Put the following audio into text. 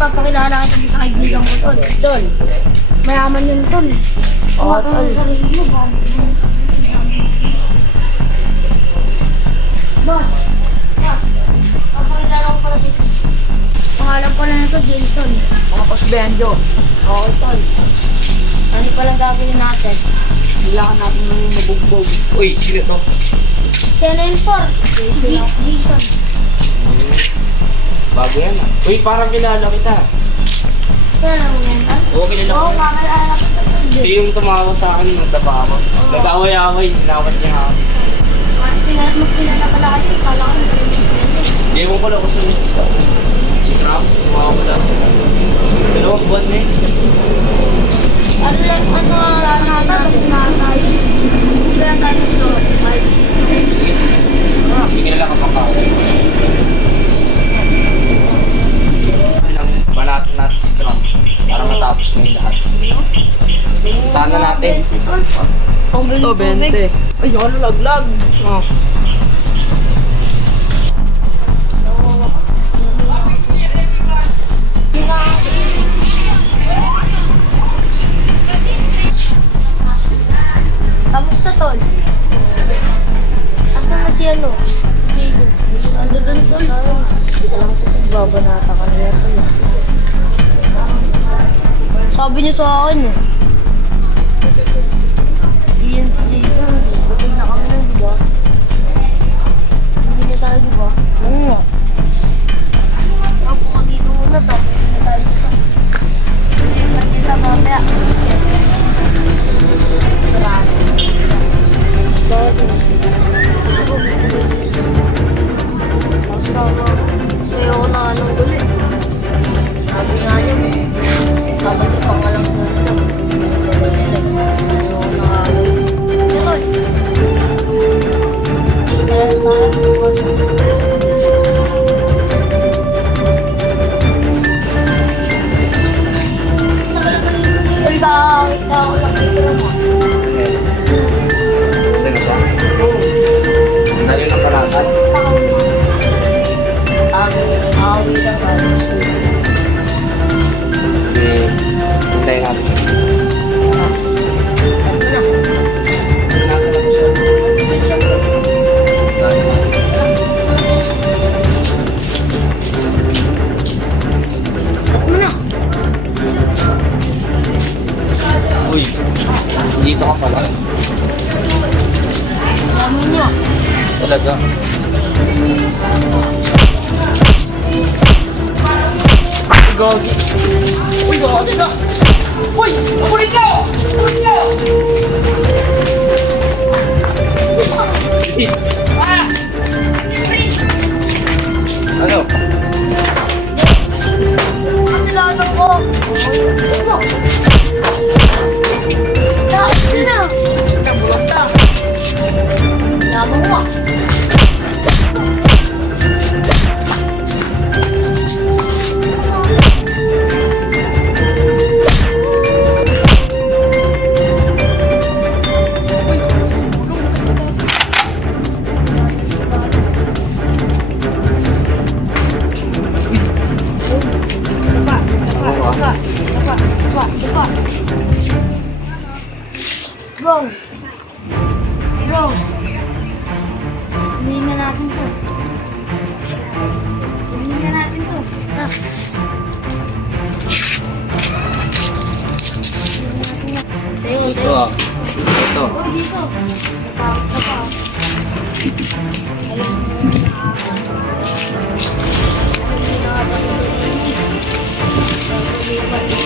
ipapakilala kita sa kaibigan ko, tol. Tol. Mayaman yun, tol. Oo, tol. Boss, papakilala ko pala si pangalan pala nito, Jason. Tapos Benjo. Oo, tol. Ano palang gagawin natin? Kailangan natin ng mabugbog. Uy, sino to? Si ano yun, por? Si Jason. Bago yan ah. Uy, parang kilala kita. Kaya mo yan, tol? Oo, kilala Oo, ko. kakilala ko, tol. Ito yung tumawa sa akin, nagtapa ako. Tapos nag-away-away, ninawat niya ako. Magkilala pala kayo, kala ko Hindi mo pala kasi isa. Si Crab, tumawa pala sa dalawang buwan na eh. ano natin na tayo? Kaya tayo ito, kahit sino. Sige. Hindi kilala ka pang kaway. Banatan natin si Crab para matapos na yung lahat. Puntahan na natin. Oh, 20. Ay, ano laglag. Oh. Kamusta, tol? Asan na si ano? Si Diego. Ando dun, tol. Dito lang ito. Babanata ka na yan, tol. Sabi niyo sa akin, eh. Iyan si Jason. Batid na kami nun, diba? Hindi na tayo, diba? Oo nga. Ako ka dito muna, tapos hindi na tayo dito. Hindi na kita mamaya. Sarado. Sorry. Gusto ko. Masawa. Kaya ako na anong guli. Sabi nga niya, sabi ko pang alam ko ito. Ayaw na alam. Ito. Kaya parang bukas. Kita ako lang dito mo. Ito na siya. Dali ng paratan. Awi lang ba? Sige, hintayin natin siya. Ano na? Nasa na po siya. Dali natin. Ba't mo na? Uy, dito ka pala. Alam niyo. Talaga. Gogi. Uy, gogi na. Uy, kukunin niyo! Kukunin niyo! Ah! Ano? Kasalanan ko. Ano? Dahil na. Nabulat na. Yaman mo. Go! Go! Huliin na natin to. Huliin na natin to. Ah. Tayo, Ito tayo. ah. Ito. Uy, dito. Tapos na pa. Ayun.